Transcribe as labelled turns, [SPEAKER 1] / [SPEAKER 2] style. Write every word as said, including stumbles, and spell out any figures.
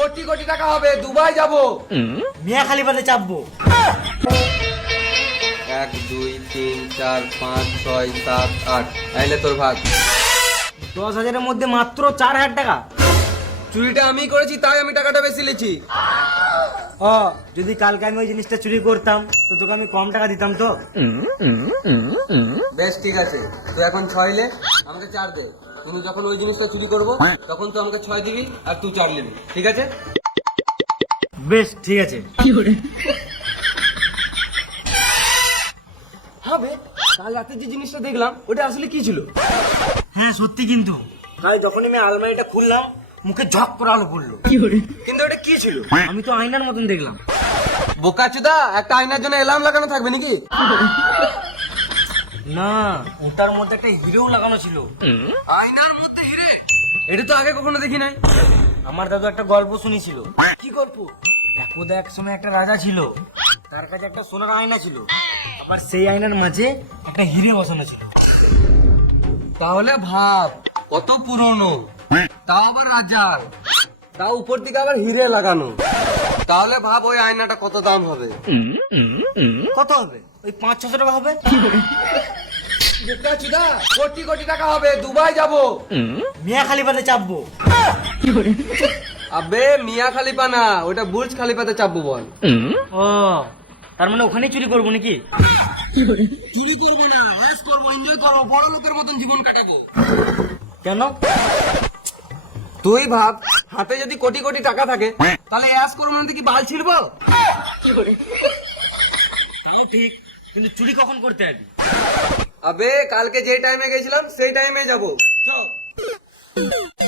[SPEAKER 1] কোটি কোটি টাকা হবে, দুবাই যাবো।
[SPEAKER 2] মিয়া খালিফাতে চাপবো।
[SPEAKER 1] এক দুই তিন চার পাঁচ ছয় সাত আট, আইলে তোর ভাগ।
[SPEAKER 2] দশ হাজারের মধ্যে মাত্র চার হাজার টাকা।
[SPEAKER 1] চুরিটা আমি করেছি, তাই আমি টাকাটা বেশি লিছি।
[SPEAKER 2] ও, যদি কালকে আমি ওই জিনিসটা চুরি করতাম তো তোকে আমি কম টাকা দিতাম তো।
[SPEAKER 1] বেশ ঠিক আছে, তুই এখন ছয় লে, আমাকে চার দে। তুমি যখন ওই জিনিসটা চুরি করবো তখন তুই আমাকে ছয় দিবি আর তুই চার নিবি, ঠিক আছে?
[SPEAKER 2] বেশ ঠিক আছে।
[SPEAKER 1] হবে, কাল রাতে যে জিনিসটা দেখলাম ওটা আসলে কি ছিল?
[SPEAKER 2] হ্যাঁ সত্যি, কিন্তু তাই যখন আমি আলমারিটা খুললাম মুখে ঝক করে আলো পড়লো।
[SPEAKER 1] কিন্তু ওটা কি ছিল?
[SPEAKER 2] আমি তো আয়নার মতন দেখলাম।
[SPEAKER 1] বোকাচুদা, একটা আয়নার জন্য অ্যালার্ম লাগানো থাকবে নাকি?
[SPEAKER 2] না, ওটার মধ্যে একটা হিরেও লাগানো ছিল।
[SPEAKER 1] আয়নার মধ্যে হিরে? এটা তো আগে কখনো দেখি নাই।
[SPEAKER 2] আমার দাদু একটা গল্প শুনেছিল। কি গল্প? একদা এক সময় একটা রাজা ছিল, তার কাছে একটা সোনার আয়না ছিল, আবার সেই আয়নার মাঝে একটা হিরে বসানো ছিল।
[SPEAKER 1] তাহলে ভাব কত পুরনো, তাও আবার রাজার, তাও উপর দিকে আবার হিরে লাগানো। তাহলে ভাব ওই আয়নাটা কত দাম হবে?
[SPEAKER 2] কত হবে? ওই পাঁচ ছশো টাকা হবে।
[SPEAKER 1] বোকাচুদা, কোটি কোটি টাকা হবে, দুবাই যাবো।
[SPEAKER 2] মিয়া খালিফাতে চাপবো।
[SPEAKER 1] আবে মিয়া খালিফা না, ওটা বুর্জ খালিফাতে চাপবো বল।
[SPEAKER 2] ও, তার মানে ওখানেই চুরি করবো নাকি?
[SPEAKER 1] চুরি করবো না, অ্যাশ করবো, এনজয় করবো, বড় লোকের মতন জীবন কাটাবো।
[SPEAKER 2] কেন?
[SPEAKER 1] তুই ভাব, হাতে যদি কোটি কোটি টাকা থাকে তাহলে অ্যাশ করবো না কি বাল ছিড়বো?
[SPEAKER 2] তাও ঠিক, কিন্তু চুরি কখন করতে হবে?
[SPEAKER 1] আবে কালকে যে টাইমে গেছিলাম সেই টাইমে যাবো। চল।